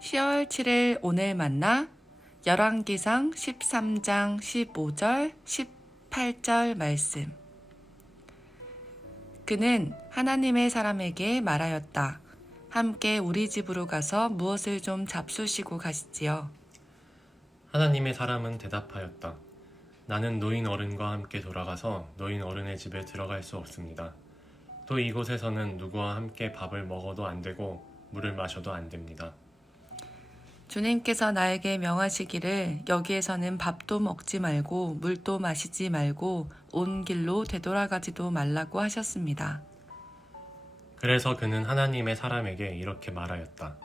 10월 7일 오늘 만나 열왕기상 13장 15절 18절 말씀. 그는 하나님의 사람에게 말하였다. 함께 우리 집으로 가서 무엇을 좀 잡수시고 가시지요. 하나님의 사람은 대답하였다. 나는 노인 어른과 함께 돌아가서 노인 어른의 집에 들어갈 수 없습니다. 또 이곳에서는 누구와 함께 밥을 먹어도 안 되고 물을 마셔도 안 됩니다. 주님께서 나에게 명하시기를 여기에서는 밥도 먹지 말고 물도 마시지 말고 온 길로 되돌아가지도 말라고 하셨습니다. 그래서 그는 하나님의 사람에게 이렇게 말하였다.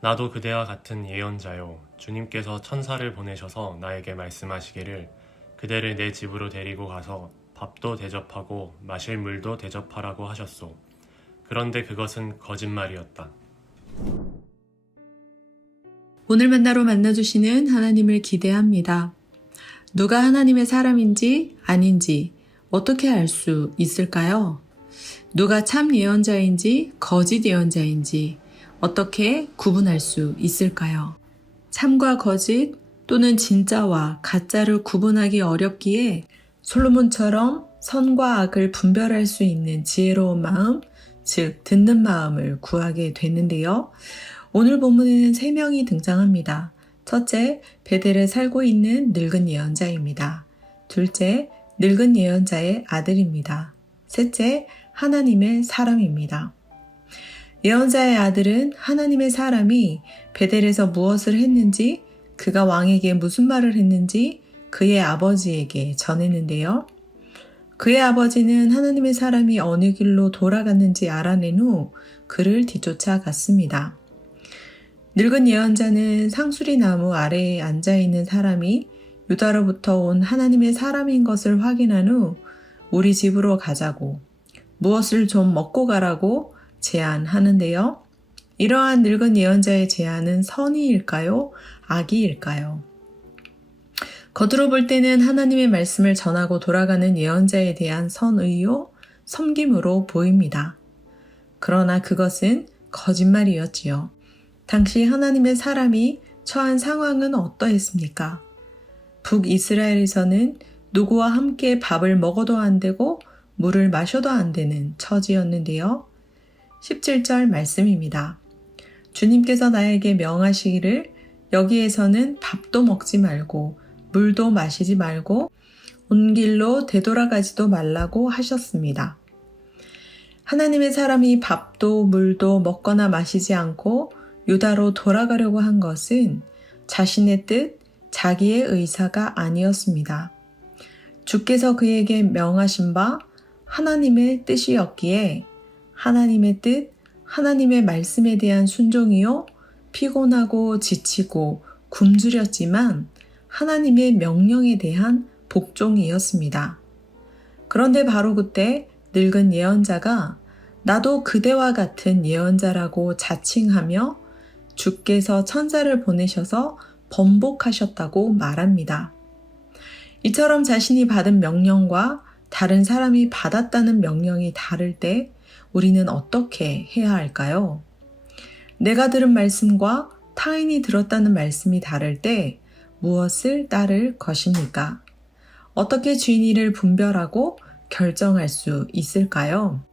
나도 그대와 같은 예언자요. 주님께서 천사를 보내셔서 나에게 말씀하시기를 그대를 내 집으로 데리고 가서 밥도 대접하고 마실 물도 대접하라고 하셨소. 그런데 그것은 거짓말이었다. 오늘 만나로 만나주시는 하나님을 기대합니다. 누가 하나님의 사람인지 아닌지 어떻게 알 수 있을까요? 누가 참 예언자인지 거짓 예언자인지 어떻게 구분할 수 있을까요? 참과 거짓 또는 진짜와 가짜를 구분하기 어렵기에 솔로몬처럼 선과 악을 분별할 수 있는 지혜로운 마음, 즉 듣는 마음을 구하게 됐는데요. 오늘 본문에는 3명이 등장합니다. 첫째, 베델에 살고 있는 늙은 예언자입니다. 둘째, 늙은 예언자의 아들입니다. 셋째, 하나님의 사람입니다. 예언자의 아들은 하나님의 사람이 베델에서 무엇을 했는지, 그가 왕에게 무슨 말을 했는지 그의 아버지에게 전했는데요. 그의 아버지는 하나님의 사람이 어느 길로 돌아갔는지 알아낸 후 그를 뒤쫓아 갔습니다. 늙은 예언자는 상수리 나무 아래에 앉아있는 사람이 유다로부터 온 하나님의 사람인 것을 확인한 후 우리 집으로 가자고, 무엇을 좀 먹고 가라고 제안하는데요. 이러한 늙은 예언자의 제안은 선의일까요? 악의일까요? 겉으로 볼 때는 하나님의 말씀을 전하고 돌아가는 예언자에 대한 선의요, 섬김으로 보입니다. 그러나 그것은 거짓말이었지요. 당시 하나님의 사람이 처한 상황은 어떠했습니까? 북이스라엘에서는 누구와 함께 밥을 먹어도 안 되고 물을 마셔도 안 되는 처지였는데요. 17절 말씀입니다. 주님께서 나에게 명하시기를 여기에서는 밥도 먹지 말고 물도 마시지 말고 온 길로 되돌아가지도 말라고 하셨습니다. 하나님의 사람이 밥도 물도 먹거나 마시지 않고 유다로 돌아가려고 한 것은 자신의 뜻, 자기의 의사가 아니었습니다. 주께서 그에게 명하신 바 하나님의 뜻이었기에 하나님의 뜻, 하나님의 말씀에 대한 순종이요, 피곤하고 지치고 굶주렸지만 하나님의 명령에 대한 복종이었습니다. 그런데 바로 그때 늙은 예언자가 나도 그대와 같은 예언자라고 자칭하며 주께서 천사를 보내셔서 번복하셨다고 말합니다. 이처럼 자신이 받은 명령과 다른 사람이 받았다는 명령이 다를 때 우리는 어떻게 해야 할까요? 내가 들은 말씀과 타인이 들었다는 말씀이 다를 때 무엇을 따를 것입니까? 어떻게 진리를 분별하고 결정할 수 있을까요?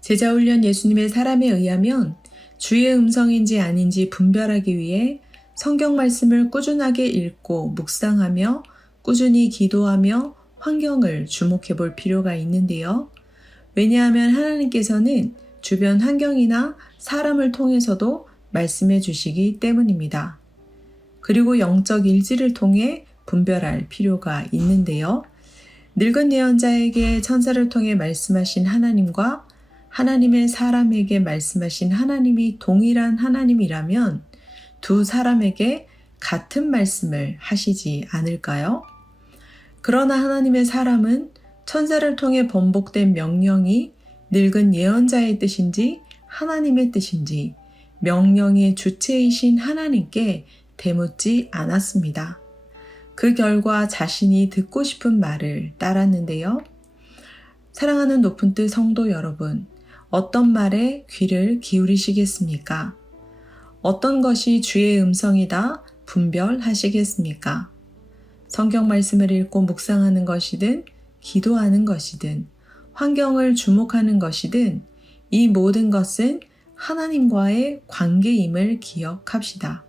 제자훈련 예수님의 사람에 의하면 주의 음성인지 아닌지 분별하기 위해 성경 말씀을 꾸준하게 읽고 묵상하며 꾸준히 기도하며 환경을 주목해 볼 필요가 있는데요. 왜냐하면 하나님께서는 주변 환경이나 사람을 통해서도 말씀해 주시기 때문입니다. 그리고 영적 일지를 통해 분별할 필요가 있는데요. 늙은 예언자에게 천사를 통해 말씀하신 하나님과 하나님의 사람에게 말씀하신 하나님이 동일한 하나님이라면 두 사람에게 같은 말씀을 하시지 않을까요? 그러나 하나님의 사람은 천사를 통해 번복된 명령이 늙은 예언자의 뜻인지 하나님의 뜻인지 명령의 주체이신 하나님께 대묻지 않았습니다. 그 결과 자신이 듣고 싶은 말을 따랐는데요. 사랑하는 높은 뜻 성도 여러분, 어떤 말에 귀를 기울이시겠습니까? 어떤 것이 주의 음성이다 분별하시겠습니까? 성경 말씀을 읽고 묵상하는 것이든 기도하는 것이든 환경을 주목하는 것이든 이 모든 것은 하나님과의 관계임을 기억합시다.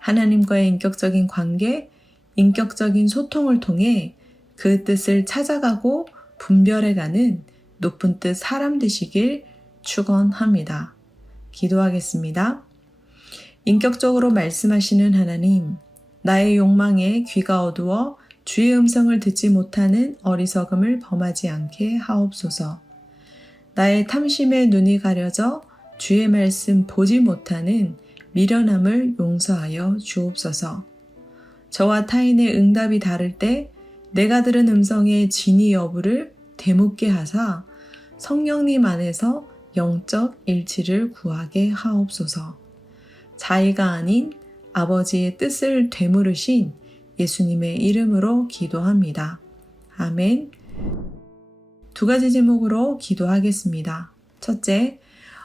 하나님과의 인격적인 관계, 인격적인 소통을 통해 그 뜻을 찾아가고 분별해가는 높은 뜻 사람 되시길 축원합니다. 기도하겠습니다. 인격적으로 말씀하시는 하나님, 나의 욕망에 귀가 어두워 주의 음성을 듣지 못하는 어리석음을 범하지 않게 하옵소서. 나의 탐심에 눈이 가려져 주의 말씀 보지 못하는 미련함을 용서하여 주옵소서. 저와 타인의 응답이 다를 때 내가 들은 음성의 진위 여부를 되묻게 하사 성령님 안에서 영적 일치를 구하게 하옵소서. 자의가 아닌 아버지의 뜻을 되물으신 예수님의 이름으로 기도합니다. 아멘. 2가지 제목으로 기도하겠습니다. 첫째,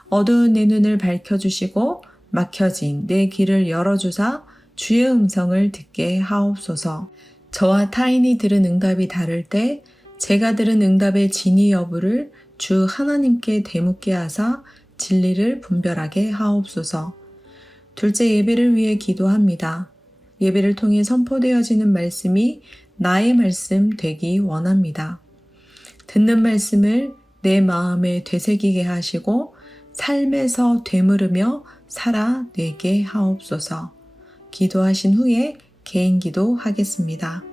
어두운 내 눈을 밝혀주시고 막혀진 내 귀를 열어주사 주의 음성을 듣게 하옵소서. 저와 타인이 들은 응답이 다를 때 제가 들은 응답의 진위 여부를 주 하나님께 되묻게 하사 진리를 분별하게 하옵소서. 둘째, 예배를 위해 기도합니다. 예배를 통해 선포되어지는 말씀이 나의 말씀 되기 원합니다. 듣는 말씀을 내 마음에 되새기게 하시고 삶에서 되물으며 살아내게 하옵소서. 기도하신 후에 개인 기도 하겠습니다.